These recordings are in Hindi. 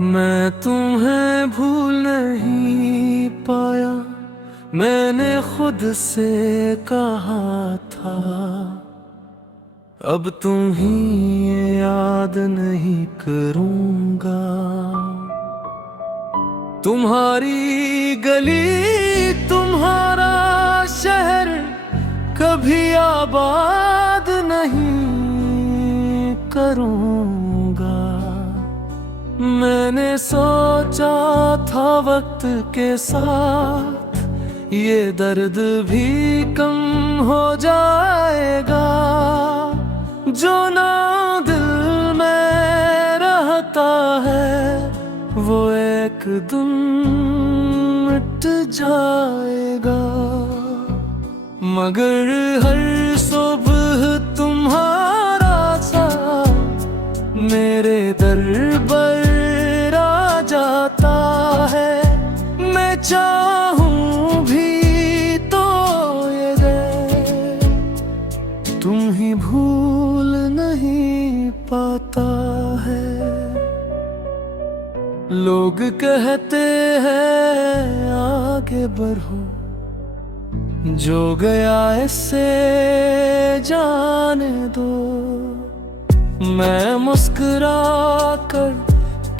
मैं तुम्हें भूल नहीं पाया, मैंने खुद से कहा था। अब तुम्हें याद नहीं करूंगा। तुम्हारी गली तुम्हारा शहर कभी आबाद नहीं करूंगा। मैंने सोचा था वक्त के साथ ये दर्द भी कम हो जाएगा। जो ना दिल में रहता है वो एक दिन मिट जाएगा। मगर हर सुबह तुम्हारा सा मेरे दर पर आ जाता है। मैं चाहूं भी तो ये दे तुम ही भूल नहीं पाता है। लोग कहते हैं आगे बढ़ो, जो गया इससे जाने दो। मैं मुस्कुरा कर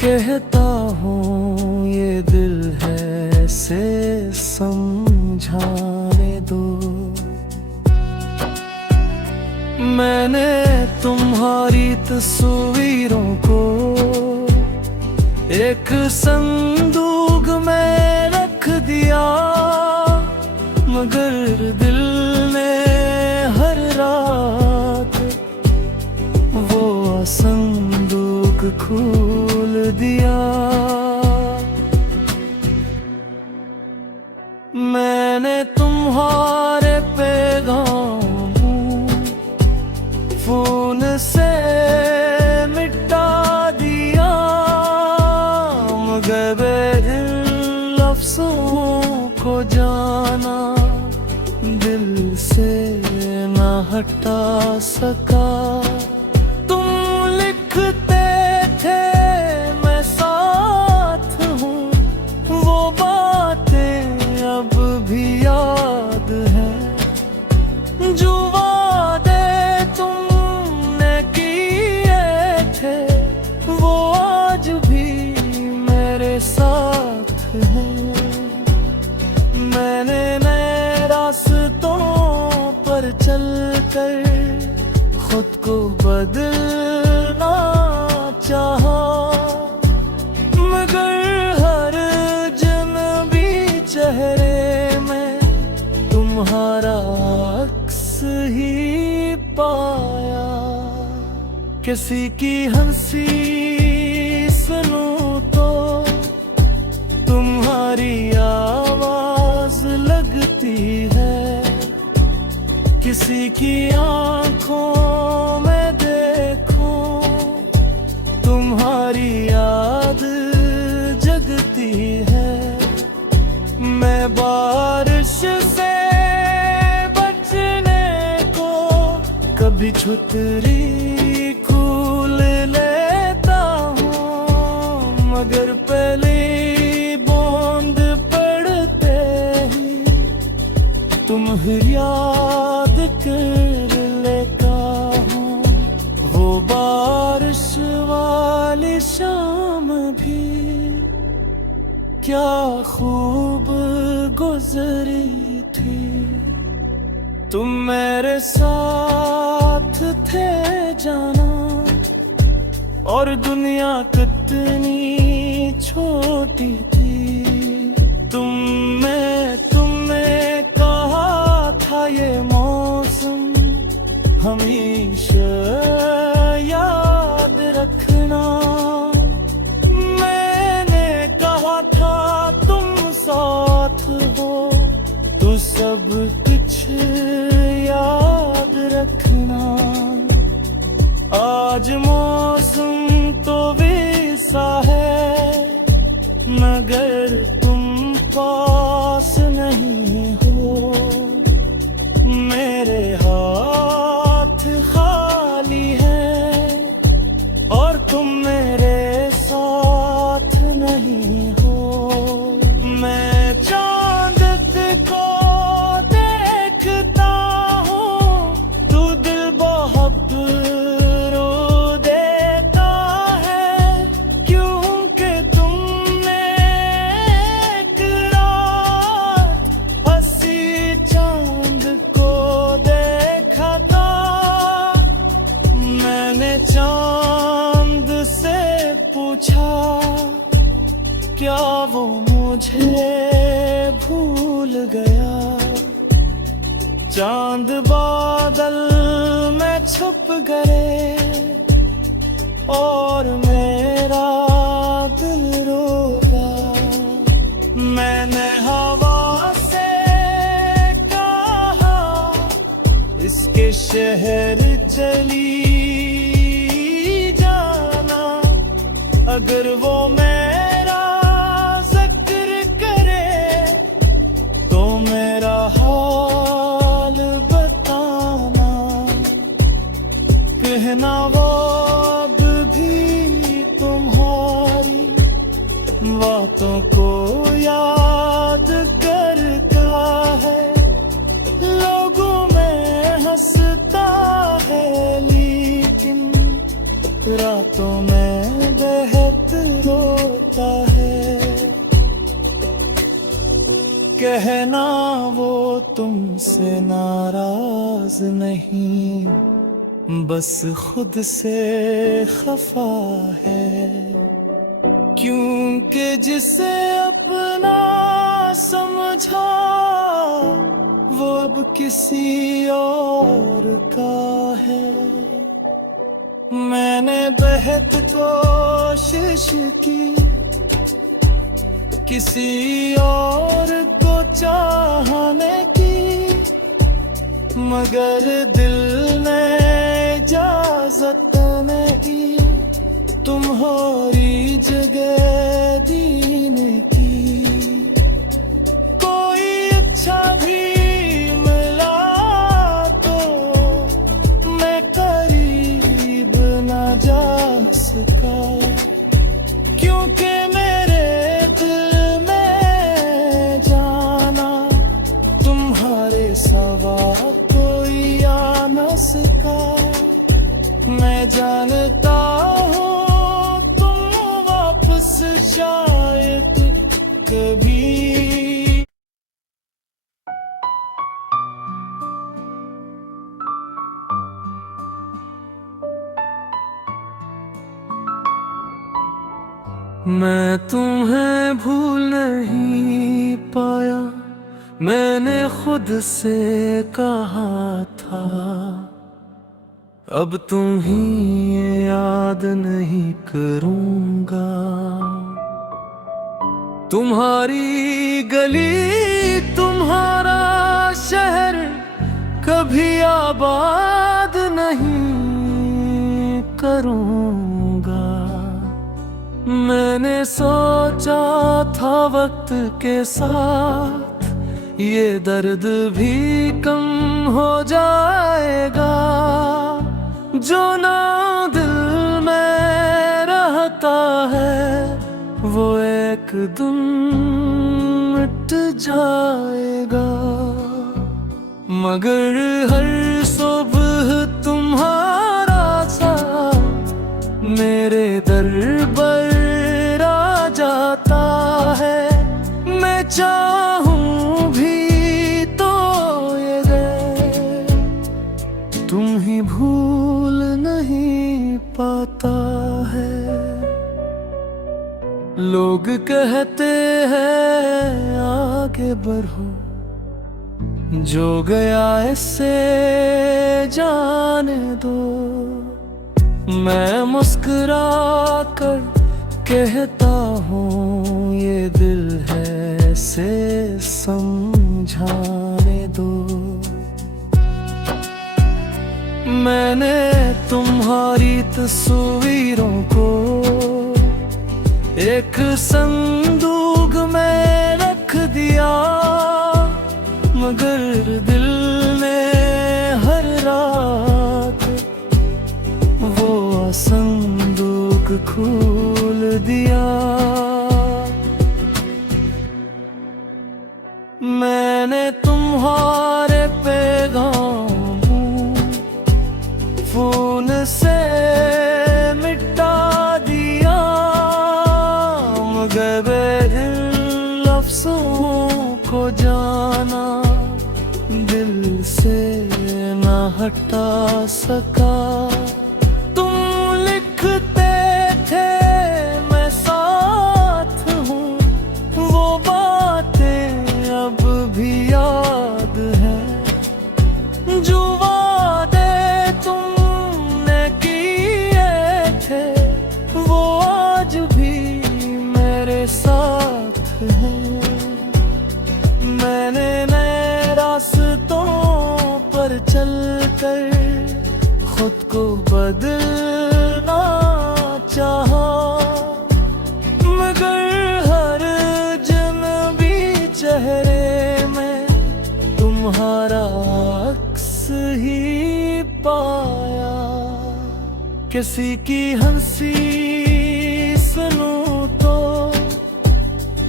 कहता हूँ ये दिल है से समझाने दो। मैंने तुम्हारी तस्वीरों को एक संदूक में रख दिया, मगर दिल ने हर रात वो संदूक खोल दिया। मैंने तुम्हारे पैगाम फोन से मिटा दिया, मगर इन लफ्जों को जाना दिल से ना हटा सका। तुम लिखते थे मैं साथ हूँ, वो बातें अब भी याद हैं। जो वादे तुमने किए थे वो आज भी मेरे साथ हैं। मैंने नए रास्तों पर चलकर खुद को बदलना चाहा, मगर हर अजनबी चेहरे में तुम्हारा अक्स ही पाया। किसी की हंसी सुनूं तो तुम्हारी आवाज लगती है। किसी की आंखों में देखूं तुम्हारी याद जगती है। मैं बारिश से बचने को कभी छुतरी खोल लेता हूँ, मगर पहली बूंद पड़ते ही तुम याद कर लेता हूँ। वो बारिश वाली शाम भी क्या खूब गुजरी थी। तुम मेरे साथ थे जाना, और दुनिया कितनी छोटी थी। तुमने कहा था ये मौसम हमेशा याद रखना। मैंने कहा था तुम साथ हो तो सब कुछ याद रखना। आज मौसम तो वैसा है, मगर तुम पास नहीं हो। मेरे हाथ खाली हैं और तुम मेरे साथ गया, चांद बादल में छुप गए और मेरा दिल रोया। मैंने हवा से कहा इसके शहर चली जाना, अगर वो मेरा जिक्र करे तो मेरा हाल बताना। कहना वो अब भी तुम्हारी बातों को याद करता है, लोगों में हंसता है लेकिन रातों में बेहद रोता है। कहना वो तुमसे नाराज नहीं, बस खुद से खफा है, क्योंकि जिसे अपना समझा वो अब किसी और का है। मैंने बेहद कोशिश की किसी और को चाहने की, मगर दिल ने इजाजत नहीं तुम्हारी जगह जीने की। कोई अच्छा भी मिला तो मैं करीब ना जा सका, क्योंकि मेरे दिल में जाना तुम्हारे सवा कोई आ न सका। मैं जानता हूँ तुम वापस शायद कभी। मैं तुम्हें भूल नहीं पाया, मैंने खुद से कहा था, अब तुम्हें याद नहीं करूँगा। तुम्हारी गली तुम्हारा शहर कभी आबाद नहीं करूँगा। मैंने सोचा था वक्त के साथ ये दर्द भी कम हो जाएगा, जो ना दिल में रहता है वो एक दिन मिट जाएगा। मगर हर सुबह तुम्हारा साथ मेरे दर पर आ जाता है। मैं चाहूं भी तो ये गए तुम ही भूल नहीं पाता है। लोग कहते हैं आगे बढ़ो, जो गया इससे जाने दो। मैं मुस्कुरा कर कहता हूँ ये दिल है से समझाने दो। मैंने तुम्हारी तस्वीरों को एक संदूक में रख दिया, मगर दिल ने हर रात वो संदूक खोल दिया। मैंने तुम्हारे पैगाम फोन से मिटा दिया, मगर लफ्ज़ों को जाना दिल से न हटा सका। तुम लिखते थे मैं साथ हूँ, वो बातें अब भी मैंने नए रास्तों पर चलकर खुद को बदलना चाहा, मगर हर जनबी चेहरे में तुम्हारा अक्स ही पाया। किसी की हंसी सुनूं तो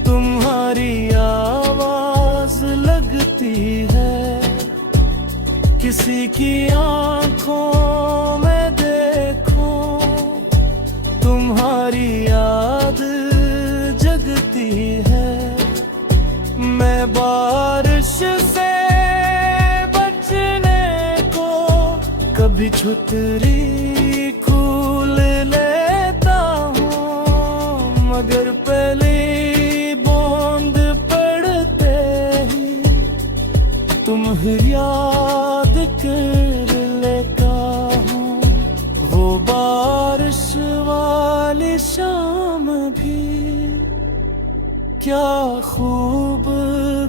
तुम्हारी आवाज लगती है, किसी की आंखों में देखूं तुम्हारी याद जगती है। मैं बारिश से बचने को कभी छुतरी खोल लेता हूँ, मगर पहली बूंद पड़ते ही तुम्हें याद कर लेता हूँ। वो बारिश वाली शाम भी क्या खूब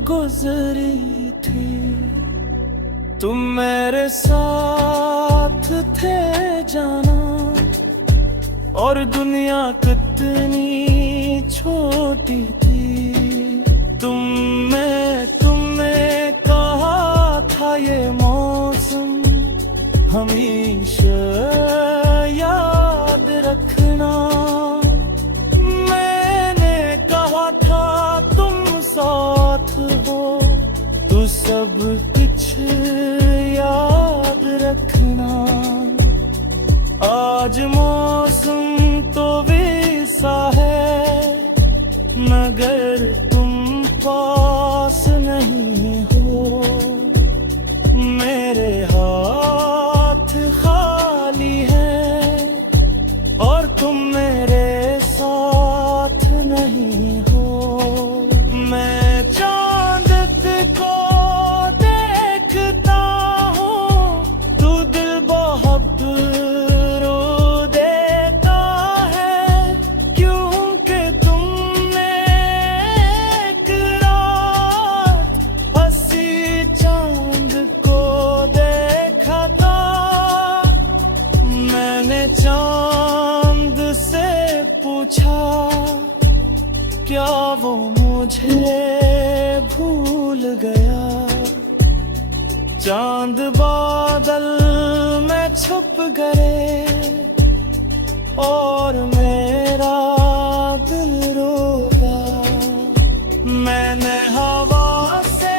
गुजरी थी, तुम मेरे साथ थे जाना, और दुनिया कितनी छोटी थी। तुमने कहा था ये मौसम हमेशा याद रखना, मैंने कहा था तुम साथ हो तो सब कुछ याद रखना। आज मौसम तो वैसा है, मगर तुम पास नहीं हो, मेरे हाथ खाली हैं और तुम मेरे साथ नहीं हो। मैं चांद को देखता हूँ, तू दिल बहुत रो देता है, क्योंकि तुमने एक रात हंसी चांद को देखा था। मैंने चांद से पूछा क्या वो मुझे भूल गया, चांद बादल में छुप गए और मेरा दिल रोया। मैंने हवा से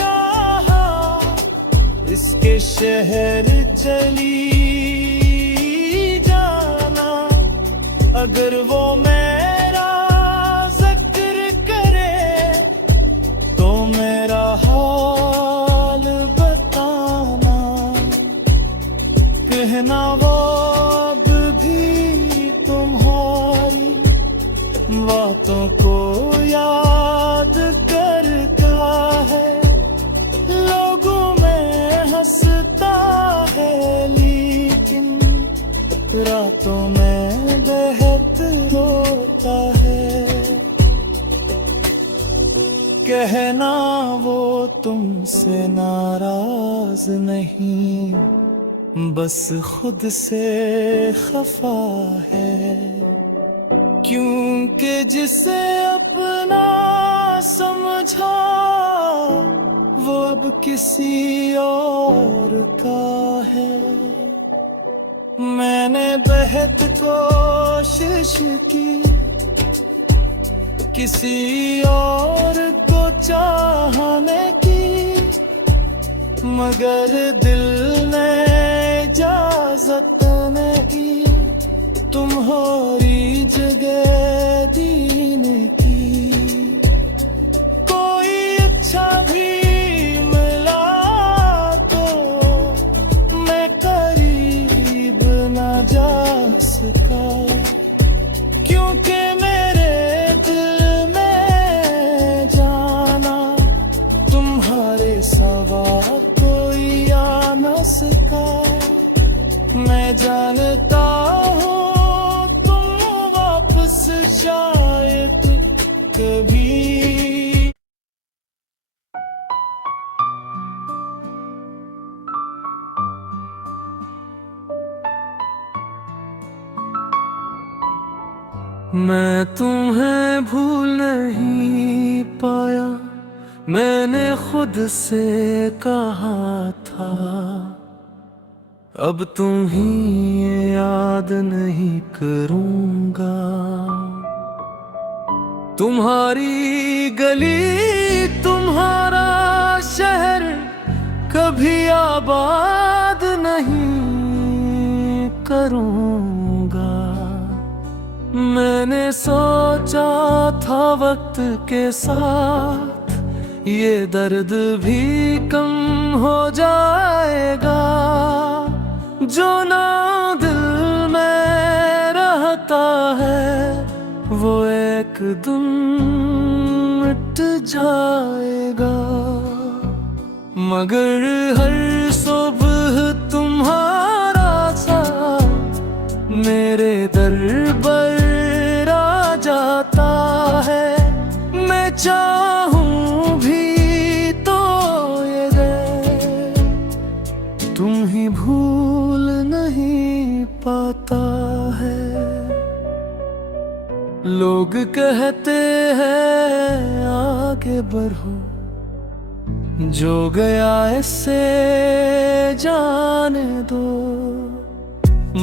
कहा इसके शहर चली जाना, अगर वो मेरा जिक्र करे तो मेरा हाल बताना, कहना वो अब भी तुम्हारी बातों को याद करता है। लोगों में हंसता है लेकिन रातों में बहुत रोता है, कहना वो तुमसे नाराज नहीं, बस खुद से खफा है, क्योंकि जिसे अपना समझा वो अब किसी और का है। मैंने बहुत कोशिश की किसी और को चाहने की, मगर दिल ने इजाजत नहीं तुम्हारी जगह जीने की। कोई अच्छा भी मिला तो मैं करीब ना जा सका, क्योंकि मेरे दिल में जाना तुम्हारे सवा कोई आ न सका। मैं जानता हूँ तुम वापस शायद कभी मैं तुम्हें भूल नहीं पाया, मैंने खुद से कहा था, अब तुम ही ये याद नहीं करूंगा। तुम्हारी गली तुम्हारा शहर कभी आबाद नहीं करूंगा। मैंने सोचा था वक्त के साथ ये दर्द भी कम हो जाएगा, जो ना दिल में रहता है वो एक दिन मिट जाएगा। मगर हर सुबह तुम्हारा साथ मेरे दर पर आ जाता है। मैं चाहूं भी तो ये दर तुम ही भूल नहीं पाता है। लोग कहते हैं आगे बढ़ो, जो गया इससे जाने दो।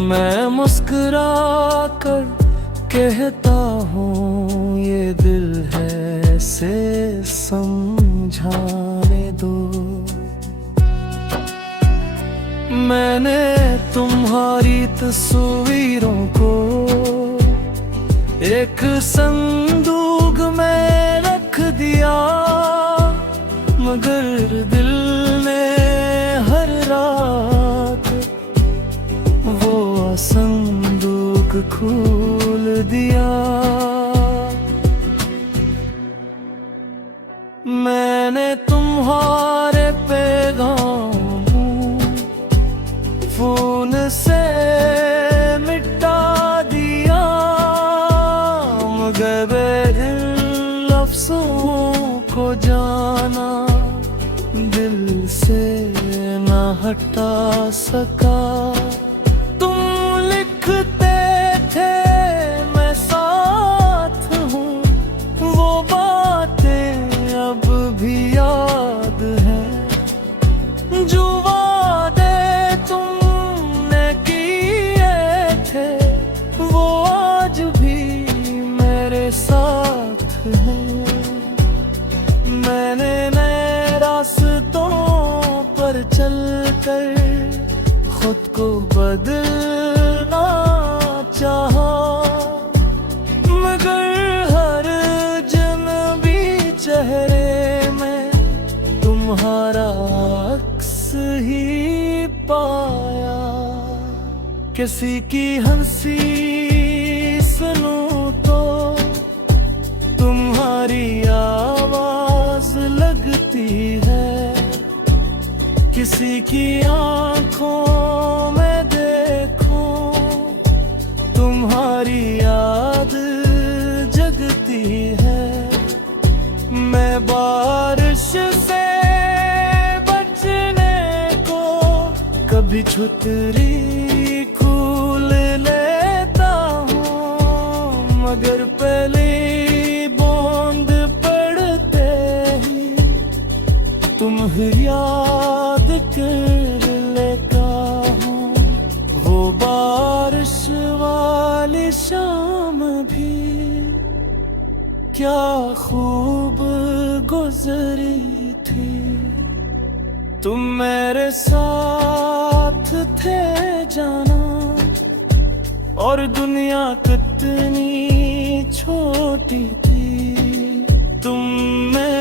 मैं मुस्कुरा कर कहता हूँ ये दिल है से समझाने दो। मैंने तुम्हारी तस्वीरों को एक संदूक में रख दिया, मगर दिल ने हर रात वो संदूक खोल दिया। मैंने तुम्हारे पैगाम फोन से मिटा दिया, मगर दिल अफसों को जाना दिल से न हटा सका। तुम लिखते थे मैं साथ हूँ, वो बातें अब भी याद हैं। जो वादे तुमने किए थे वो आज भी मेरे साथ हैं। मैंने नए रास्तों पर चलकर खुद को बदलना चाहा, मगर हर अजनबी चेहरे में तुम्हारा अक्स ही पाया। किसी की हंसी सुनूं तो तुम्हारी आवाज लगती है, किसी की आंखों में देखूं तुम्हारी याद जगती है। मैं बारिश से बचने को कभी छुतरी खोल लेता हूँ, मगर पहली बूंद पड़ते ही तुम याद कर लेता हूँ। वो बारिश वाली शाम भी क्या खूब गुजरी थी, तुम मेरे साथ थे जाना। और दुनिया कितनी छोटी थी, तुमने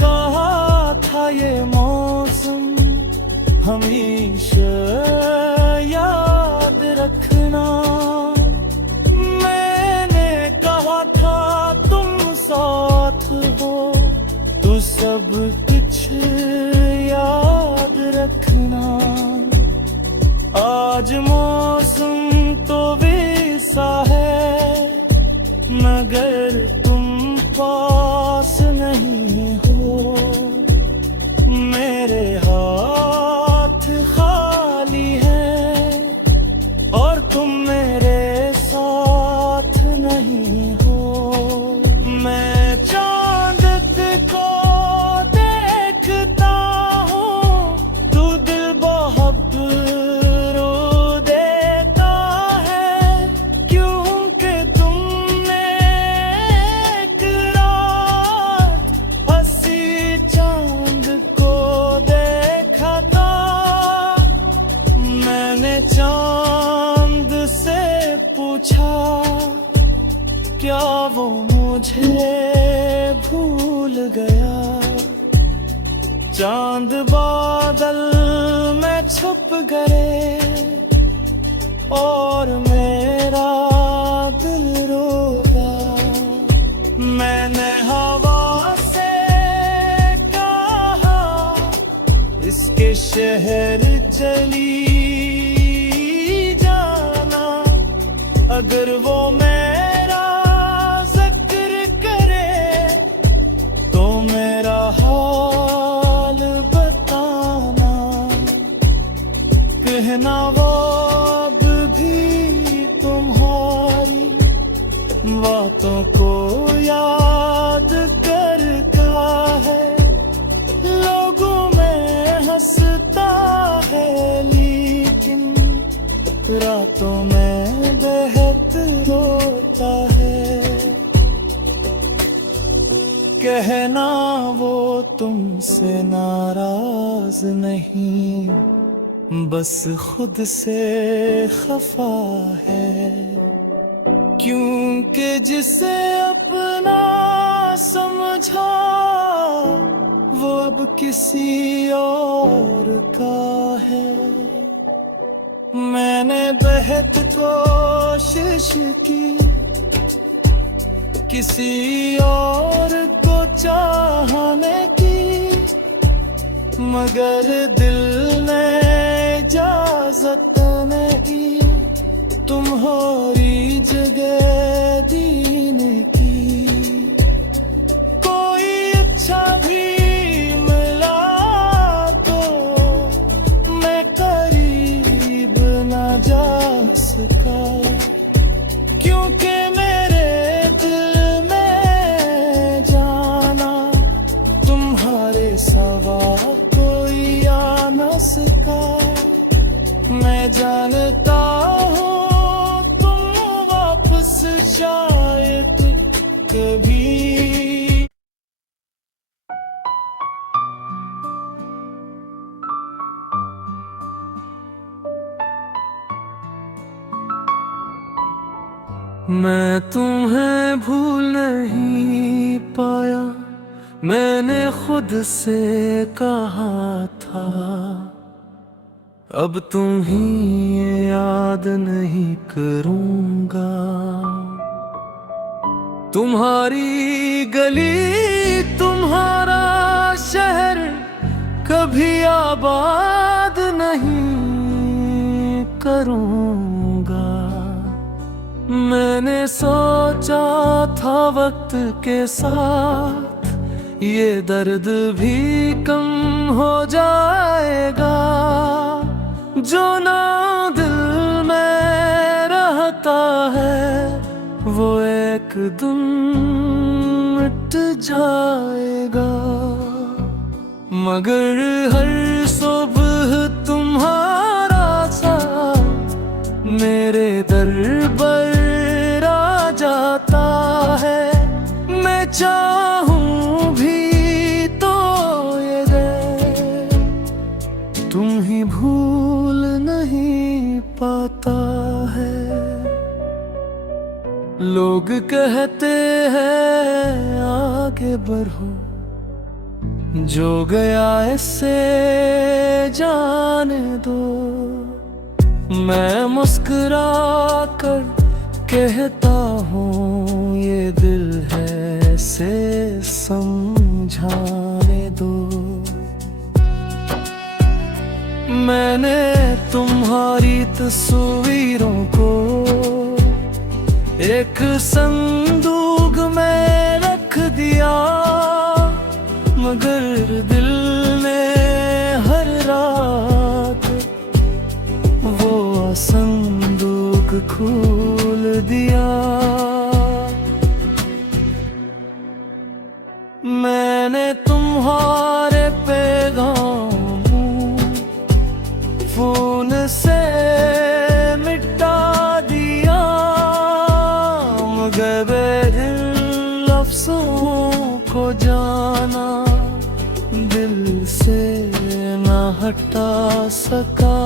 कहा था ये मौसम हमेशा याद रखना। मैंने कहा था तुम साथ हो तो सब कुछ याद रखना। आज मौसम तो वैसा है, मगर तुम पास नहीं हो। मेरे हाथ खाली हैं और तुम मेरे साथ चांद बादल में छुप गए और मेरा दिल रोया। मैंने हवा से कहा इसके शहर चली जाना, अगर वो मेरा जिक्र करे तो मेरा हाल बताना। कहना वो अब भी तुम्हारी बातों को याद करता है, लोगों में हंसता है लेकिन रातों में बेहद रोता है। कहना वो तुमसे नाराज नहीं, बस खुद से खफा है, क्योंकि जिसे अपना समझा वो अब किसी और का है। मैंने बेहद कोशिश की किसी और को चाहने की, मगर दिल ने इजाजत नहीं तुम्हारी जगह जीने की। कोई अच्छा भी मिला तो मैं करीब ना जा सका, क्योंकि मेरे दिल में जाना तुम्हारे सवा कोई आ न सका। मैं जानता हूँ तुम वापस शायद कभी। मैं तुम्हें भूल नहीं पाया, मैंने खुद से कहा था अब तुम्हें याद नहीं करूँगा। तुम्हारी गली तुम्हारा शहर कभी आबाद नहीं करूँगा। मैंने सोचा था वक्त के साथ ये दर्द भी कम हो जाएगा, जो ना दिल में रहता है वो एक दिन मिट जाएगा। मगर हर सुबह तुम्हारा सा मेरे दर पर आ जाता है। मैं चाहूं भी तो ये दे तुम ही भूल नहीं पाता है। लोग कहते हैं आगे बढ़ो, जो गया इससे जाने दो। मैं मुस्कुरा कर कहता हूँ ये दिल है से समझाने दो। मैंने तुम्हारी तस्वीरों को एक संदूक में रख दिया, मगर दिल ने हर रात वो संदूक खोल दिया। मैंने तुम्हारे पैगाम फोन से मिटा दिया, मगर इन लफ्ज़ों को जाना दिल से न हटा सका।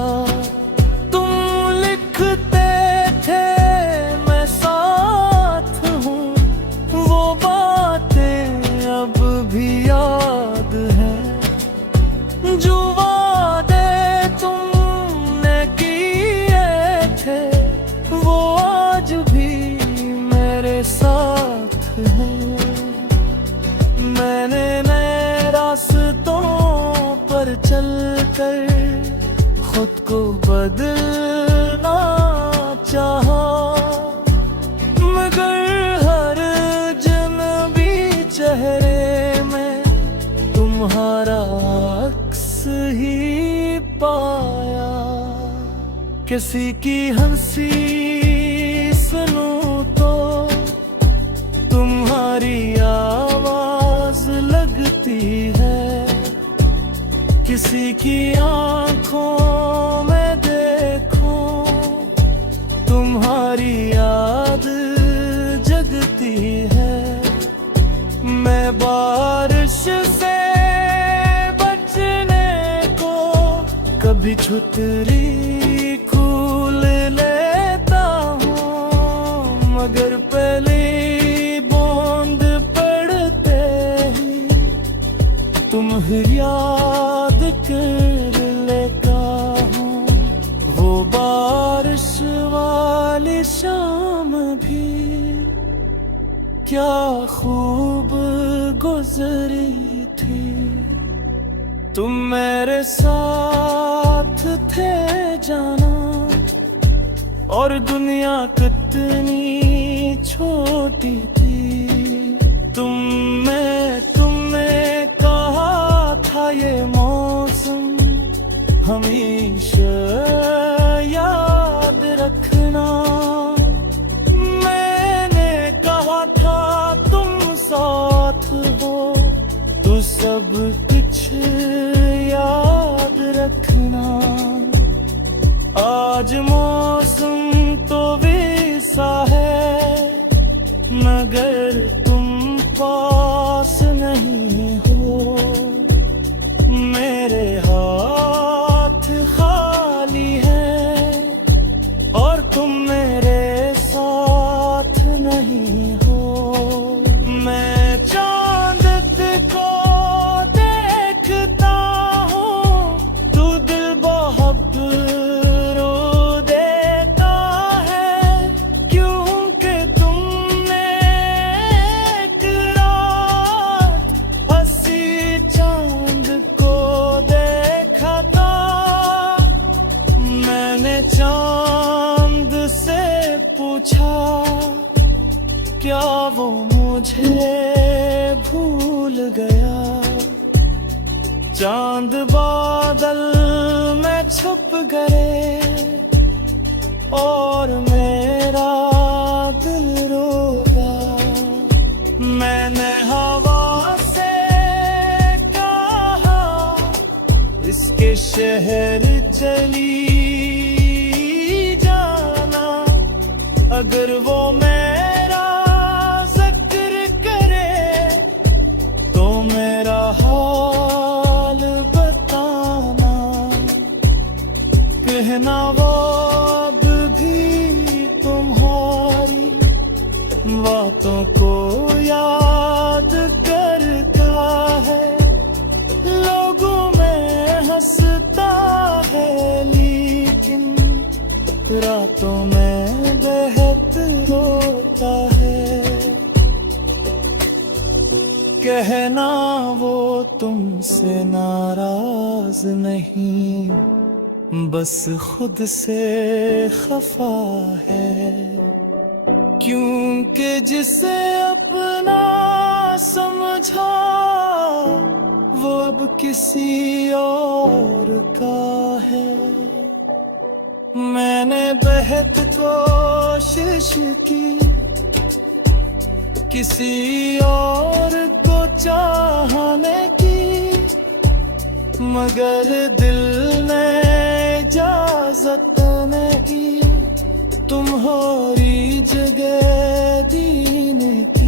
तुम लिखते थे मैं साथ हूँ, वो बातें अब भी याद हैं, पर चलकर खुद को बदलना चाहा, मगर हर अजनबी चेहरे में तुम्हारा अक्स ही पाया। किसी की हंसी सुनूं तो तुम्हारी आवाज लगती है, किसी की आंखों में देखूं तुम्हारी याद जगती है। मैं बारिश से बचने को कभी छुतरी खोल लेता हूँ, मगर पहली बूंद पड़ते ही तुम याद कर लेता हूँ। वो बारिश वाली शाम भी क्या खूब गुजरी थी, तुम मेरे साथ थे जाना, और दुनिया कितनी छोटी थी। तुमने कहा था ये मौसम हमेशा याद रखना, मैंने कहा था तुम साथ हो तो सब कुछ याद रखना। आज मौसम तो वैसा है, मगर तुम पास नहीं हो, मेरे हाथ खाली हैं और तुम मेरे साथ नहीं हो। मैं चांद को देखता हूँ, तू दिल बहुत रो देता है, क्योंकि तुमने एक रात हंसी चांद को देखा था। मैंने चांद से पूछा क्या वो मुझे भूल गया, चांद बादल में छुप गए और मेरा दिल रोया। मैंने हवा से कहा इसके शहर चली जाना, अगर वो मेरा जिक्र करे तो मेरा हाल बताना, कहना वो अब भी तुम्हारी बातों को याद करता है। लोगों में हंसता है लेकिन रातों में बेहद रोता है, कहना वो तुमसे नाराज नहीं, बस खुद से खफा है, क्योंकि जिसे अपना समझा वो अब किसी और का है। मैंने बेहद कोशिश की किसी और को चाहने की, मगर दिल ने इजाजत नहीं तुम्हारी जगह दीने की।